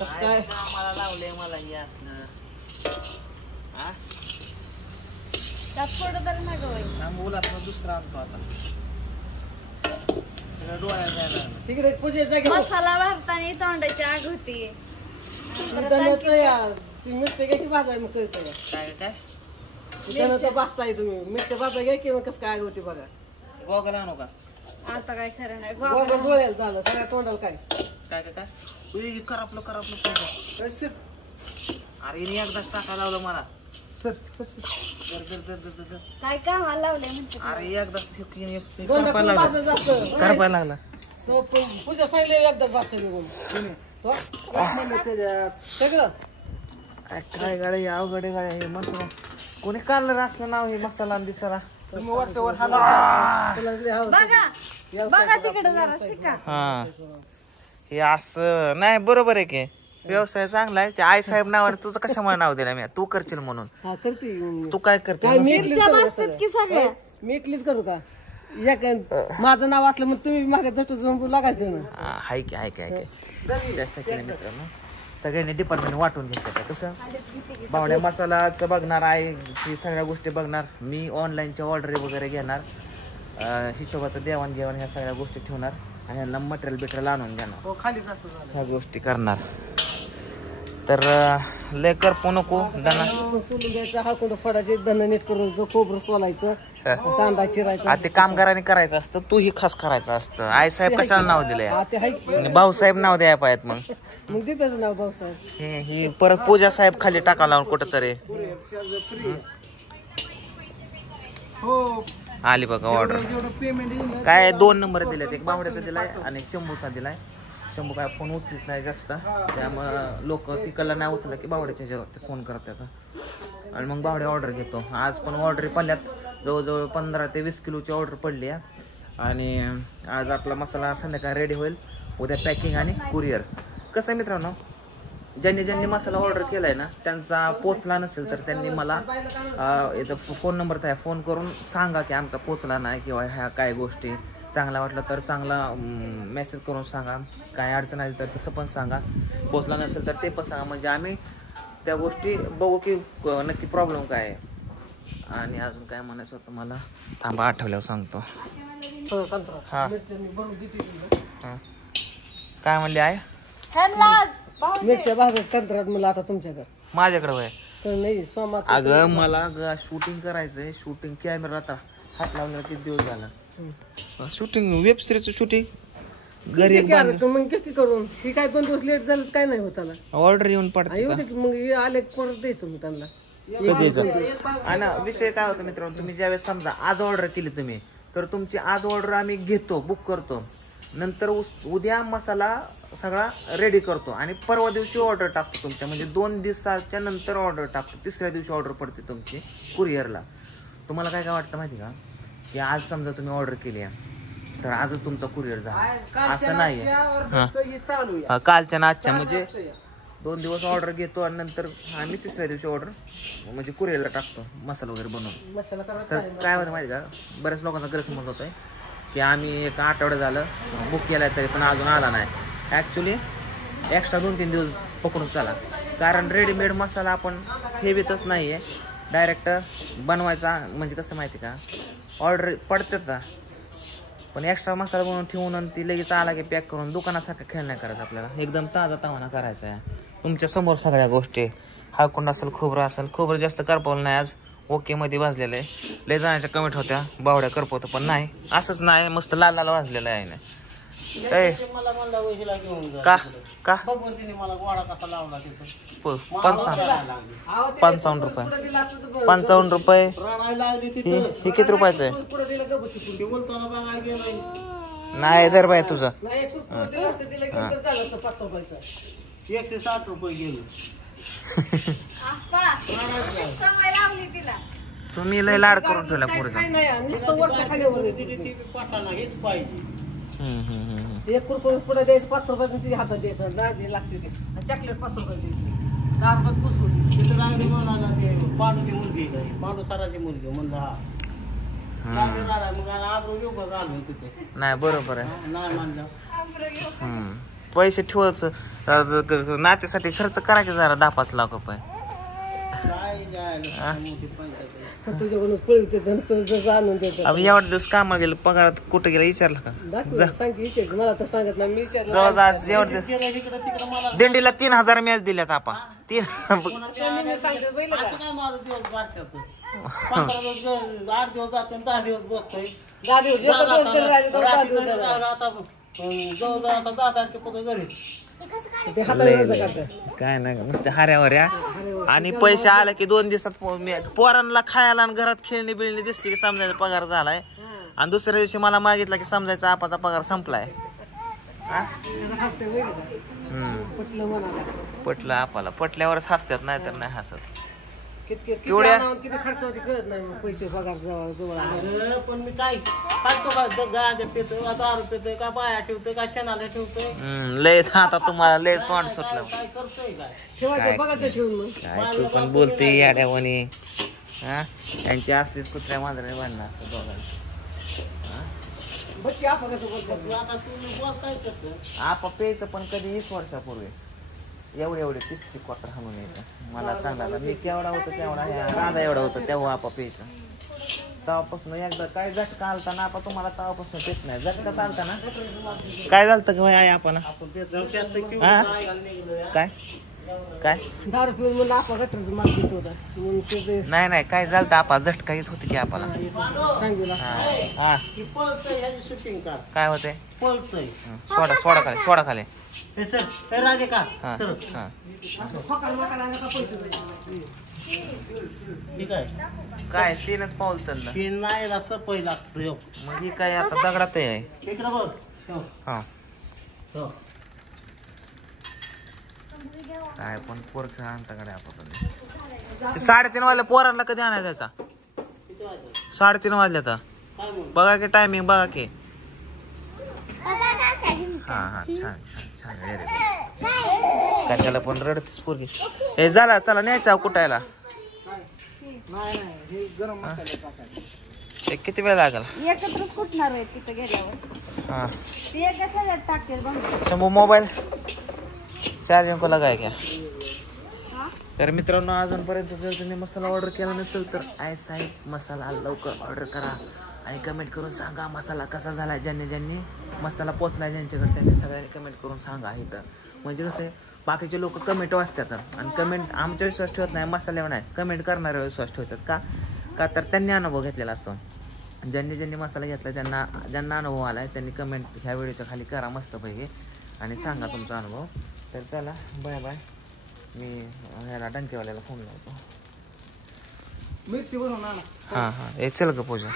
कसं काय मला लावलंय मला हे असलं त्यात थोडं तरी नाही गं मुलात दुसरा आणतो आता डोळ्यात जायला तिकडे पूजेचा घेऊ मसाला भरताना तोंडाची आग होती ती मिरच्या घ्या की भाजाय मग कळतं काय काय त्यानंतर भाजताय तुम्ही मिरच्या भाजा घ्या की मग कसं काय आग होती बघा गोगल आणू का आता काय खरं नाही गोगल डोळ्याला झालं सगळ्या तोंडाला काय काय काय काय करापलं अरे एकदाच टाका लावलं मला सर सर सर काय कामाला लावले म्हणते अरे एकदाच भाजायचं करपायला लागला पूजा सांगले एकदाच भाजता निघून सगळं काय गाडी अवघडे गाडी मस्त कोणी काढलं असलं नाव हे मसाला बिसाला तुम्ही वरच्यावर बघा बघा तिकडे जरा शिका हा हे असं नाही बरोबर आहे की व्यवसाय चांगला आहे आई साहेब नावाने तुझं कशामुळे नाव दिलं मी तू करशील म्हणून हा करते तू काय करते की सगळ्या मी एकलीच करू का माझं नाव असलं मग तुम्ही मागे जटू जाऊन लागायचं ना हाय की जास्त केलं मित्रांनो सगळ्यांनी डिपार्टमेंट वाटून घेतलं कसं बावड्या मसालाचं बघणार आहे ही सगळ्या गोष्टी बघणार मी ऑनलाईनच्या ऑर्डर वगैरे घेणार हिशोबाचं देवाणघेवाण ह्या सगळ्या गोष्टी ठेवणार आणि ह्यांना मटेरियल आणून देणार ह्या गोष्टी करणार तर लय करपू नको दाना सोलून द्यायचं हा कुठं फडायचे दण नीट करून खोबरं सोलायचं कांदा चिरायचा ते कामगारांनी करायचं असतं तू ही खास करायचं असतं आई साहेब कशाला नाव दिलंय ते हाय भाऊसाहेब नाव द्यायला पाहिजेत मग तिथंच नाव भाऊसाहेब ही परत पूजा साहेब खाली टाका लावून कुठं तरी आली बघा ऑर्डर काय 2 नंबर दिलेत एक बावड्याचा दिलाय आणि शंभूचा दिलाय शंभू काय फोन उचलत नाही जास्त त्यामुळं लोक तिकडला नाही उचललं की बावड्याच्या ह्याच्यावरती फोन करतात आणि मग बावड्या ऑर्डर घेतो आज पण ऑर्डर पडल्यात जवळजवळ 15 ते 20 किलोची ऑर्डर पडली आहे आणि आज आपला मसाला संध्याकाळी रेडी होईल उद्या पॅकिंग आणि कुरिअर कसं मित्रांनो ज्यांनी मसाला ऑर्डर केलाय ना त्यांचा पोचला नसेल तर त्यांनी मला याचा फोन नंबर आहे फोन करून सांगा की आमचा पोचला नाही किंवा ह्या काय गोष्टी चांगला वाटलं तर चांगला मेसेज करून सांगा काय अडचण आली तर तसं पण सांगा पोचला नसेल तर ते पण सांगा म्हणजे आम्ही त्या गोष्टी बघू की नक्की प्रॉब्लेम काय आहे आणि अजून काय म्हणायचं होतं मला थांबा आठवल्यावर सांगतो हां हां काय म्हणले आहे मिरच्या भाजायचं कंत्राट मला आता तुमच्याकडे माझ्याकडे वय तर नाही सोमा अगं मला शूटिंग करायचंय शूटिंग कॅमेरा आता हात लावण्याला किती दिवस झाला शूटिंग वेब सिरीजचं शूटिंग घरी मग किती करून ही काय 2 दिवस लेट झालं काय नाही होताना ऑर्डर येऊन पडते मग आले परत द्यायचं मग त्यांना आणि विषय काय होता मित्रांनो तुम्ही ज्यावेळेस समजा आज ऑर्डर केली तुम्ही तर तुमची आज ऑर्डर आम्ही घेतो बुक करतो नंतर उद्या मसाला सगळा रेडी करतो आणि परवा दिवशी ऑर्डर टाकतो तुमच्या म्हणजे 2 दिवसाच्या नंतर ऑर्डर टाकतो तिसऱ्या दिवशी ऑर्डर पडते तुमची कुरिअरला तुम्हाला काय वाटतं माहिती का की आज समजा तुम्ही ऑर्डर केली आहे तर आजच तुमचा कुरिअर झाला असं नाही कालच्या ना आजच्या म्हणजे 2 दिवस ऑर्डर घेतो आणि नंतर आम्ही तिसऱ्या दिवशी ऑर्डर म्हणजे कुरिअरला टाकतो मसाला वगैरे बनवून तर काय होतं माहिती का बऱ्याच लोकांचा गैरसमज होतोय की आम्ही 1 आठवडा झालं बुक केलाय तरी पण अजून आला नाही ॲक्च्युली एक्स्ट्रा 2-3 दिवस पकडून चला कारण रेडीमेड मसाला आपण ठेवीतच नाही आहे डायरेक्ट बनवायचा म्हणजे कसं माहिती का ऑर्डर पडतात ना पण एक्स्ट्रा मसाला बनवून ठेवून आणि ती लगेच आला की पॅक करून दुकानासारखं खेळ नाही करायचं आपल्याला एकदम ताजा तावाना करायचा आहे तुमच्या समोर सगळ्या गोष्टी हाकून असेल खोबरं जास्त करपवलं नाही आज ओके मध्ये भाजलेलं आहे लय जाण्याच्या कमेंट होत्या बावड्या करपवतं पण नाही असंच नाही मस्त लाल लाल भाजलेलं आहे ना का का 55 रुपये हे किती रुपयाचं आहे नाही दर बाय तुझा 160 रुपये गेलो तुम्ही लय लाड करून ठेवला पुढे एक कुरकुरीत पुढे द्यायचं 5 रुपयाची हातात द्यायचं नाही लागते ते चॉकलेट 5 रुपये द्यायचं 10 रुपयात कुसुली तिथं लागले म्हणाला ते पांडूची मुलगी पांडू सराची मुलगी म्हणलं हा मग आब्रू येऊ का घालून तिथे नाही बरोबर आहे नाही म्हणलं पैसे ठेवायचं नात्यासाठी खर्च करायचे जरा 10-5 लाख रुपये. काय जायला मोठी पंचायत आहे. तुझ्याकडून पळवते तुझं आणून देतो. आम्ही एवढे दिवस कामाला गेलो, पगारात कुठं गेला विचारलं का? दाखव सांग की विचार मला तर सांगत नाही मी विचारलं जवळजवळ एवढे दिवस गेलं इकडं तिकडं मला दिंडीला 3000 मॅच दिल्यात आपण. 3 मी सांगतो बैल असं काय माझा दिवस वाटतात 15 दिवस 8 दिवस जाते 10 दिवस बसतोय 10 दिवस एक दिवस घरी राहिले तर 10 दिवस झाले. आता जवळ आता 10 तारखेपर्यंत घरी ते हाताने करतात. काय नाही नुसते हाऱ्यावर या. आणि पैसे आले की 2 दिवसात पोरांना खायला आणि घरात खेळणी बिळणी दिसली की समजायचा पगार झालाय. आणि दुसऱ्या दिवशी मला मागितला की समजायचा आपाचा पगार संपलाय. हसते बैल पटलं म्हणाला पटलं आपाला, पटल्यावरच हसतात नाही तर नाही हसत. किती खर्च होते कळत नाही मग पैसे पगार जवळ आले. अरे पण मी काय खातो का गाड्या पितोय का दारू पितोय का बाया ठेवतोय का चनाला ठेवतोय लयच आता तुम्हाला लयच तोंड सुटलं. काय करतोय काय ठेवायचं बघायचं ठेवून मग काय तू पण बोलते याड्यावानी. हा त्यांची असलीच कुत्र्या मांजरे बांधणार असं दोघांना. बघ की आपण तू आता तुम्ही बोल काय करतो आपा प्यायचं पण कधी 20 वर्षापूर्वी एवढे 30 क्वार्टर हाणून यायचं. मला चांगला मी केवढा होतं तेवढा राधा एवढा होतं तेव्हा आपा प्यायचं. तेव्हापासून एकदा काय झटका आलता ना आपा तुम्हाला तेव्हापासून पेत नाही. झटका चालता ना काय झालं की आहे आपण काय काय दारू पिऊन म्हणलं आपण गटरचं माल देत होता म्हणून ते नाही काय झालं आपा झटका येत होती की आपल्याला. सांगितलं हा की पळतोय ह्याची शूटिंग कर काय होते पळतोय सोडा खाली हे सर हे राजे का हा सर हा फकाल मकाल आला का पैसे द्यायचे. ठीक आहे काय 3च पाऊल चाललं की नाही असं पहिलं लागतं मग ही काय आता दगडात आहे. इकडं बघ हो. हा हो. काय पण पोर खेळ आणताकडे आपण 3:30 वाजल्या पोरांना कधी आणायचा त्याचा किती वाजलं? 3:30 वाजल्या तर काय म्हणून बघा की टायमिंग बघा की. हा छान व्हेरी गुड. कशाला पण रडतेस पोरगी. हे झाला चला न्यायचा कुटायला. हे गरम मसाले टाकायचे. ते किती वेळ लागेल. एकत्रच कुटणार आहे तिथं गेल्यावर हा ते एका सगळ्यात टाकेल बघ. शंभू मोबाईल चार्जिंग को लगाय क्या. तर मित्रांनो अजूनपर्यंत जर तुम्ही मसाला ऑर्डर केला नसेल तर साहेब मसाला लवकर ऑर्डर करा आणि कमेंट करून सांगा मसाला कसा झाला. ज्यांनी मसाला पोचलाय ज्यांच्याकडे त्यांनी सगळ्यांनी कमेंट करून सांगा. इथं म्हणजे कसं आहे बाकीचे लोक कमेंट वाचतात आणि कमेंट आमच्या विश्वास ठेवत नाही मसाल्यावर नाही कमेंट करणाऱ्या विश्वास ठेवतात का तर त्यांनी अनुभव घेतलेला असतो. ज्यांनी मसाला घेतला ज्यांना अनुभव आला आहे त्यांनी कमेंट ह्या व्हिडिओच्या खाली करा मस्तपैकी आणि सांगा तुमचा अनुभव. तर चला बाय मी ह्याला डंकेवाल्याला फोन लावतो. मिरची बनवून आणा. हां हे चल ग पूजा.